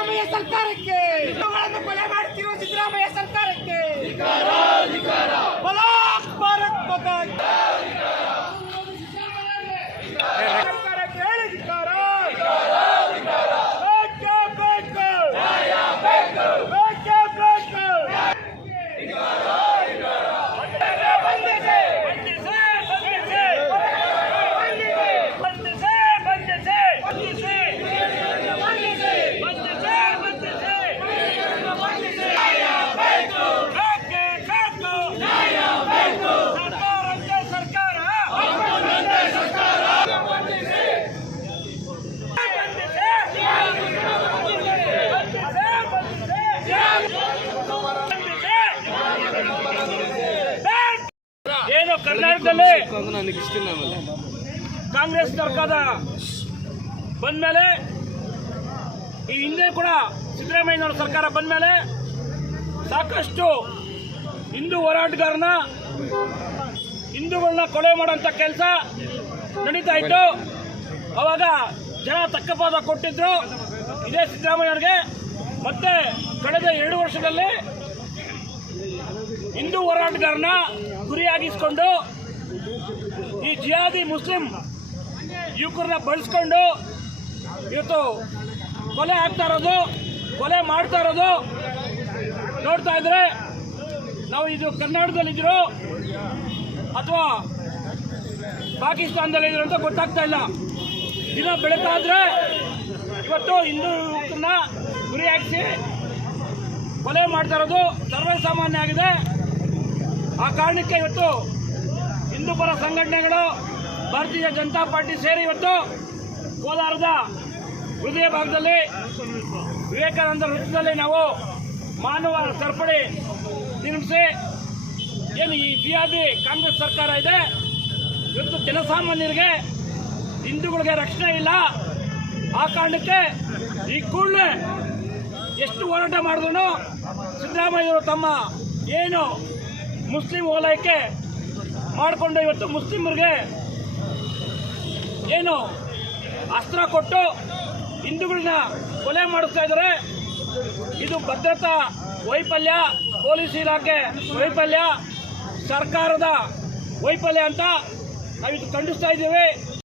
ಸಿದ್ದರಾಮಯ್ಯ ಸರ್ಕಾರಕ್ಕೆ. ಕೊಲೆ ಮಾಡುತ್ತಿರುವ ಸಿದ್ದರಾಮಯ್ಯ ಸರ್ಕಾರಕ್ಕೆ. ರಾಜ್ಯದಲ್ಲಿ ಕರ್ನಾಟಕದಲ್ಲಿ ಕಾಂಗ್ರೆಸ್ ಸರ್ಕಾರ ಬಂದ್ಮೇಲೆ ಈ ಹಿಂದೆ ಕೂಡ ಸಿದ್ದರಾಮಯ್ಯನವರ ಸರ್ಕಾರ ಬಂದ್ಮೇಲೆ ಸಾಕಷ್ಟು ಹಿಂದೂ ಹೋರಾಟಗಾರನ ಹಿಂದೂಗಳನ್ನ ಕೊಲೆ ಮಾಡೋಂಥ ಕೆಲಸ ನಡೀತಾ ಇತ್ತು. ಅವಾಗ ಜನ ತಕ್ಕ ಪಾದ ಕೊಟ್ಟಿದ್ರು. ಇದೇ ಸಿದ್ದರಾಮಯ್ಯವ್ರಿಗೆ. ಮತ್ತೆ ಕಳೆದ ಎರಡು ವರ್ಷದಲ್ಲಿ ಹಿಂದೂ ಹೋರಾಟಗಾರನ ಗುರಿಯಾಗಿಸ್ಕೊಂಡು ಈ ಜಿಹಾದಿ ಮುಸ್ಲಿಂ ಯುವಕರನ್ನ ಬಳಸ್ಕೊಂಡು ಇವತ್ತು ಕೊಲೆ ಆಗ್ತಾ ಇರೋದು, ಕೊಲೆ ಮಾಡ್ತಾ ಇರೋದು ನೋಡ್ತಾ ಇದ್ರೆ ನಾವು ಇದು ಕರ್ನಾಟಕದಲ್ಲಿದ್ದರು ಅಥವಾ ಪಾಕಿಸ್ತಾನದಲ್ಲಿದ್ರು ಅಂತ ಗೊತ್ತಾಗ್ತಾ ಇಲ್ಲ. ದಿನ ಬೆಳಕಾದ್ರೆ ಇವತ್ತು ಹಿಂದೂ ಯುವಕರನ್ನ ಗುರಿಯಾಗಿಸಿ ಕೊಲೆ ಮಾಡ್ತಾ ಇರೋದು ಸರ್ವೇ ಸಾಮಾನ್ಯ ಆಗಿದೆ. ಆ ಕಾರಣಕ್ಕೆ ಇವತ್ತು ಹಿಂದೂ ಪರ ಸಂಘಟನೆಗಳು, ಭಾರತೀಯ ಜನತಾ ಪಾರ್ಟಿ ಸೇರಿ ಇವತ್ತು ಕೋಲಾರದ ಹೃದಯ ಭಾಗದಲ್ಲಿ ವಿವೇಕಾನಂದ ವೃತ್ತದಲ್ಲಿ ನಾವು ಮಾನವ ಸರಪಳಿ ನಿರ್ಮಿಸಿ ಏನು ಈ ಬಿಆರ್ಬಿ ಕಾಂಗ್ರೆಸ್ ಸರ್ಕಾರ ಇದೆ, ಇವತ್ತು ಜನಸಾಮಾನ್ಯರಿಗೆ ಹಿಂದೂಗಳಿಗೆ ರಕ್ಷಣೆ ಇಲ್ಲ. ಆ ಕಾರಣಕ್ಕೆ ಈ ಕೂಡಲೇ ಎಷ್ಟು ಹೋರಾಟ ಮಾಡಿದ್ರು ಸಿದ್ದರಾಮಯ್ಯವರು ತಮ್ಮ ಏನು ಮುಸ್ಲಿಂ ವಲಯಕ್ಕೆ ಮಾಡಿಕೊಂಡು ಇವತ್ತು ಮುಸ್ಲಿಮರಿಗೆ ಏನು ಅಸ್ತ್ರ ಕೊಟ್ಟು ಹಿಂದೂಗಳನ್ನ ಕೊಲೆ ಮಾಡಿಸ್ತಾ ಇದ್ದಾರೆ. ಇದು ಭದ್ರತಾ ವೈಫಲ್ಯ, ಪೊಲೀಸ್ ಇಲಾಖೆ ವೈಫಲ್ಯ, ಸರ್ಕಾರದ ವೈಫಲ್ಯ ಅಂತ ನಾವಿದು ಖಂಡಿಸ್ತಾ ಇದ್ದೀವಿ.